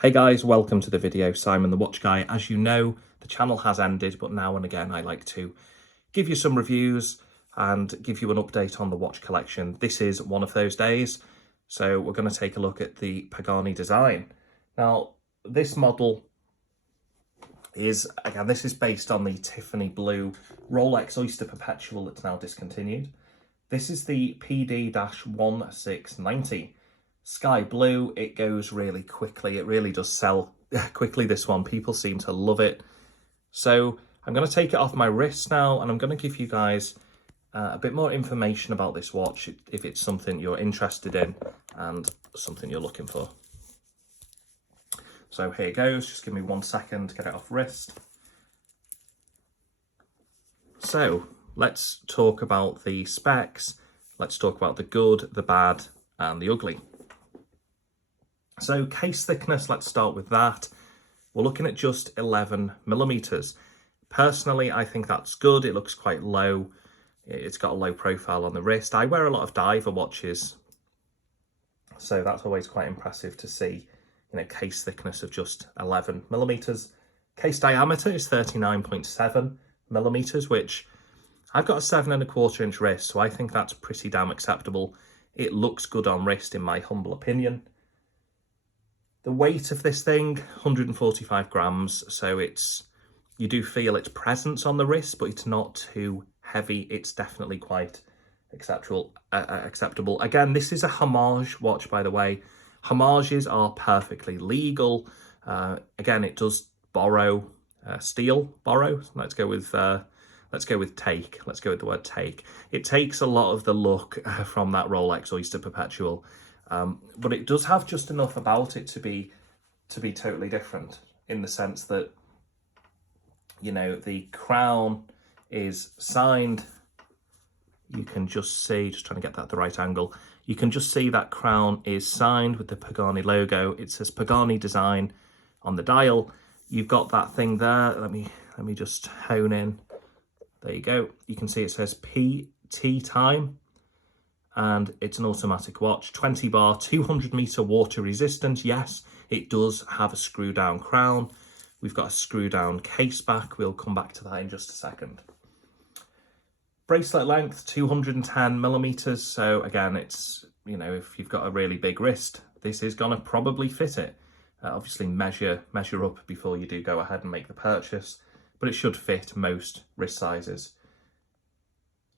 Hey guys, welcome to the video. Simon the Watch Guy. As you know, the channel has ended, but now and again I like to give you some reviews and give you an update on the watch collection. This is one of those days, so we're going to take a look at the Pagani design. Now, this model is, again, this is based on the Tiffany blue Rolex Oyster Perpetual that's now discontinued. This is the PD-1690. Sky blue, it goes really quickly. It really does sell quickly, this one. People seem to love it. So I'm going to take it off my wrist now, and I'm going to give you guys a bit more information about this watch, if it's something you're interested in and something you're looking for. So here it goes. Just give me 1 second to get it off wrist. So let's talk about the specs. Let's talk about the good, the bad, and the ugly. So case thickness, let's start with that. We're looking at just 11 millimeters. Personally, I think that's good. It looks quite low. It's got a low profile on the wrist. I wear a lot of diver watches, so that's always quite impressive to see, case thickness of just 11 millimeters. Case diameter is 39.7 millimeters, which I've got a 7¼ inch wrist, so I think that's pretty damn acceptable. It looks good on wrist, in my humble opinion. The weight of this thing, 145 grams, so you do feel its presence on the wrist, but it's not too heavy. It's definitely quite acceptable. Again, this is a homage watch, by the way. Homages are perfectly legal. Again, it does borrow, borrow. Let's go with take. Let's go with the word take. It takes a lot of the look from that Rolex Oyster Perpetual. But it does have just enough about it to be totally different, in the sense that, the crown is signed. You can just see, just trying to get that at the right angle, you can just see that crown is signed with the Pagani logo. It says Pagani design on the dial. You've got that thing there. Let me just hone in. There you go. You can see it says PT time. And it's an automatic watch, 20 bar, 200 meter water resistant. Yes, it does have a screw down crown. We've got a screw down case back. We'll come back to that in just a second. Bracelet length, 210 millimeters. So again, it's, if you've got a really big wrist, this is gonna probably fit it. Obviously measure up before you do go ahead and make the purchase, but it should fit most wrist sizes.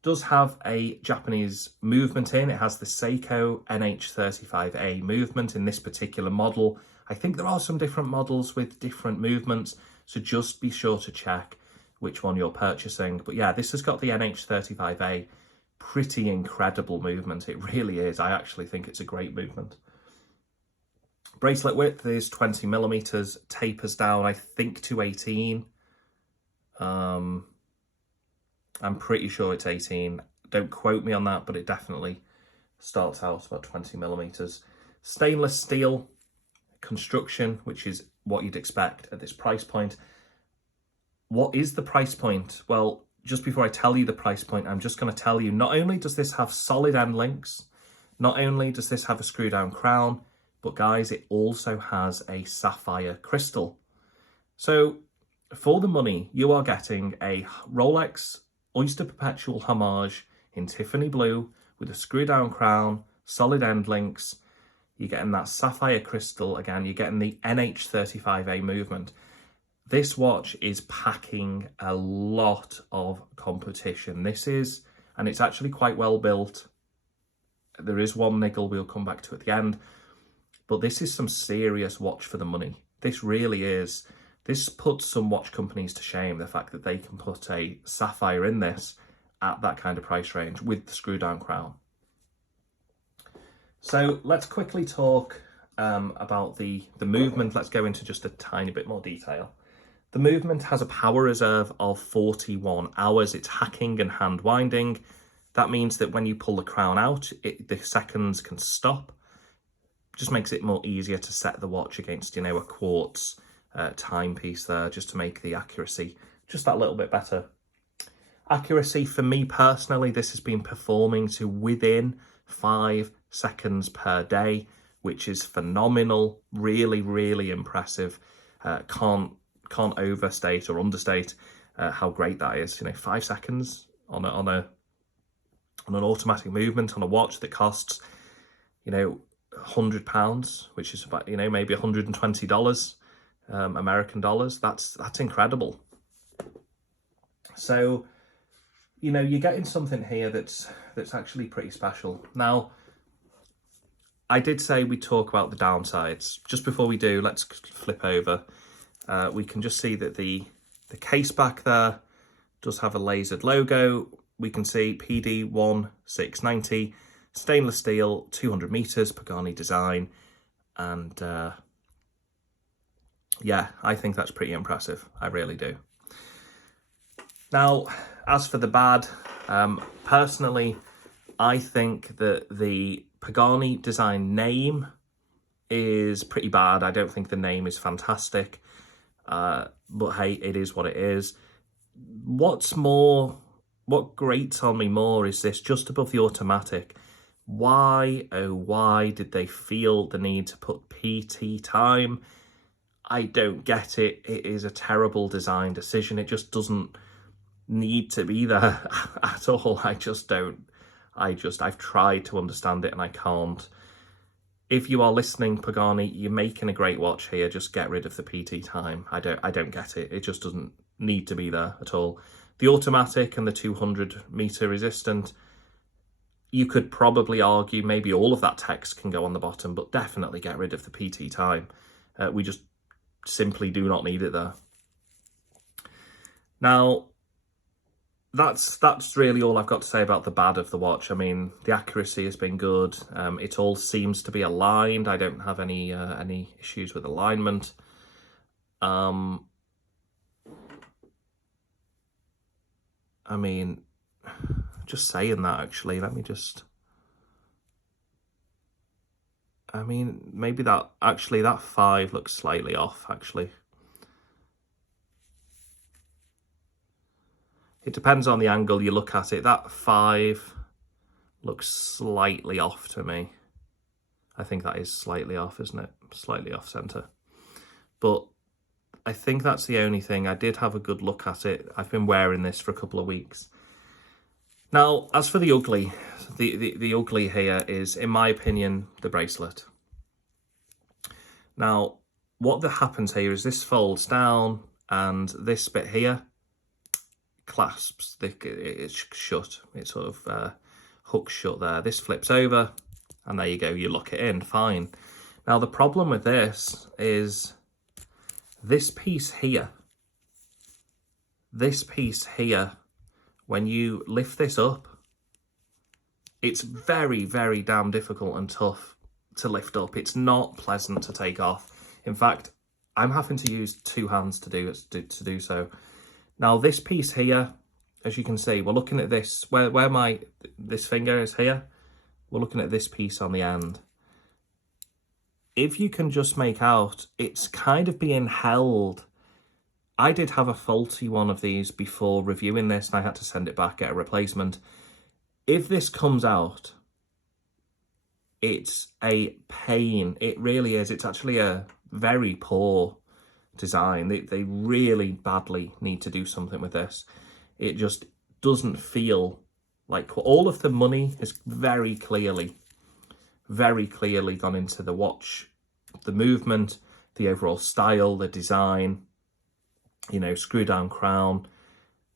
Does have a Japanese movement in. It has the Seiko NH35A movement in this particular model. I think there are some different models with different movements, so just be sure to check which one you're purchasing. But yeah, this has got the NH35A. Pretty incredible movement. It really is. I actually think it's a great movement. Bracelet width is 20 millimeters, tapers down, I think, to 18. I'm pretty sure it's 18. Don't quote me on that, but it definitely starts out about 20 millimeters. Stainless steel construction, which is what you'd expect at this price point. What is the price point? Well, just before I tell you the price point, I'm just going to tell you, not only does this have solid end links, not only does this have a screw down crown, but guys, it also has a sapphire crystal. So for the money, you are getting a Rolex Oyster Perpetual homage in Tiffany blue with a screw down crown, solid end links. You're getting that sapphire crystal. Again, you're getting the NH35A movement. This watch is packing a lot of competition. And it's actually quite well built. There is one niggle we'll come back to at the end, but this is some serious watch for the money. This really is. This puts some watch companies to shame, the fact that they can put a sapphire in this at that kind of price range with the screw down crown. So let's quickly talk about the movement. Let's go into just a tiny bit more detail. The movement has a power reserve of 41 hours. It's hacking and hand winding. That means that when you pull the crown out, the seconds can stop. Just makes it more easier to set the watch against, a quartz timepiece there, just to make the accuracy just that little bit better. Accuracy, for me personally, this has been performing to within 5 seconds per day, which is phenomenal, really, really impressive. Can't overstate or understate how great that is. 5 seconds on an automatic movement on a watch that costs, £100, which is about, maybe $120 American dollars. That's incredible. So, you're getting something here that's actually pretty special. Now, I did say we talk about the downsides. Just before we do, let's flip over. We can just see that the case back there does have a lasered logo. We can see PD-1690, stainless steel, 200 meters, Pagani design. And yeah, I think that's pretty impressive. I really do. Now, as for the bad, personally, I think that the Pagani design name is pretty bad. I don't think the name is fantastic, but hey, it is what it is. What grates on me more is this, just above the automatic. Why, oh why did they feel the need to put PT time? I don't get it. It is a terrible design decision. It just doesn't need to be there at all. I've tried to understand it and I can't. If you are listening, Pagani, you're making a great watch here. Just get rid of the PT time. I don't get it. It just doesn't need to be there at all. The automatic and the 200 meter resistant, you could probably argue maybe all of that text can go on the bottom, but definitely get rid of the PT time. We just simply do not need it there. Now, that's really all I've got to say about the bad of the watch. I mean, the accuracy has been good. It all seems to be aligned. I don't have any issues with alignment. I mean, just saying that, actually, let me just... I mean, maybe that 5 looks slightly off, actually. It depends on the angle you look at it. That 5 looks slightly off to me. I think that is slightly off, isn't it? Slightly off center. But I think that's the only thing. I did have a good look at it. I've been wearing this for a couple of weeks. Now, as for the ugly, the ugly here is, in my opinion, the bracelet. Now, what happens here is this folds down and this bit here clasps. It's shut. It sort of hooks shut there. This flips over and there you go. You lock it in, fine. Now, the problem with this is this piece here, when you lift this up, it's very, very damn difficult and tough to lift up. It's not pleasant to take off. In fact, I'm having to use 2 hands to do so. Now, this piece here, as you can see, we're looking at this, where this finger is here, we're looking at this piece on the end. If you can just make out, it's kind of being held. I did have a faulty one of these before reviewing this, and I had to send it back, get a replacement. If this comes out, it's a pain. It really is. It's actually a very poor design. They really badly need to do something with this. It just doesn't feel like... All of the money is very clearly gone into the watch, the movement, the overall style, the design, screw down crown,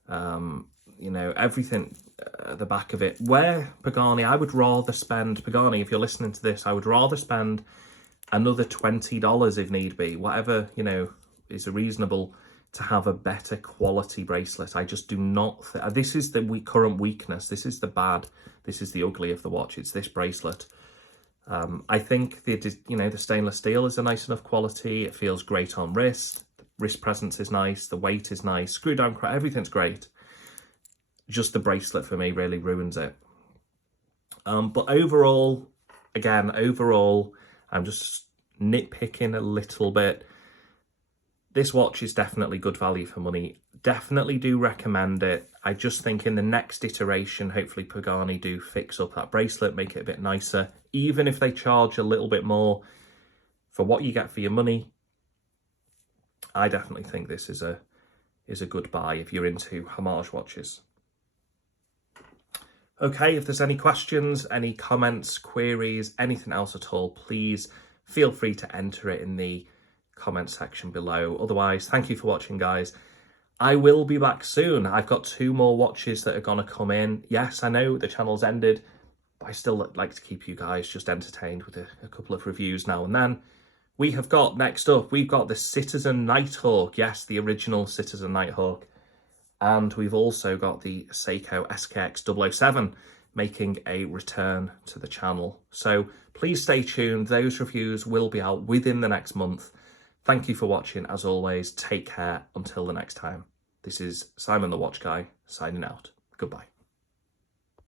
everything at the back of it. Where Pagani, I would rather spend, Pagani, if you're listening to this, I would rather spend another $20 if need be, whatever, is reasonable, to have a better quality bracelet. I just do not... This is the current weakness. This is the bad. This is the ugly of the watch. It's this bracelet. I think the stainless steel is a nice enough quality. It feels great on wrist. The wrist presence is nice. The weight is nice. Screw down, everything's great. Just the bracelet for me really ruins it. But overall, I'm just nitpicking a little bit. This watch is definitely good value for money. Definitely do recommend it. I just think in the next iteration, hopefully Pagani do fix up that bracelet, make it a bit nicer. Even if they charge a little bit more for what you get for your money, I definitely think this is a good buy if you're into homage watches. Okay, if there's any questions, any comments, queries, anything else at all, please feel free to enter it in the comment section below. Otherwise, thank you for watching, guys. I will be back soon. I've got 2 more watches that are going to come in. Yes, I know the channel's ended, but I still like to keep you guys just entertained with a couple of reviews now and then. We have got, next up, we've got the Citizen Nighthawk. Yes, the original Citizen Nighthawk. And we've also got the Seiko SKX 007 making a return to the channel. So please stay tuned. Those reviews will be out within the next month. Thank you for watching. As always, take care until the next time. This is Simon the Watch Guy signing out. Goodbye.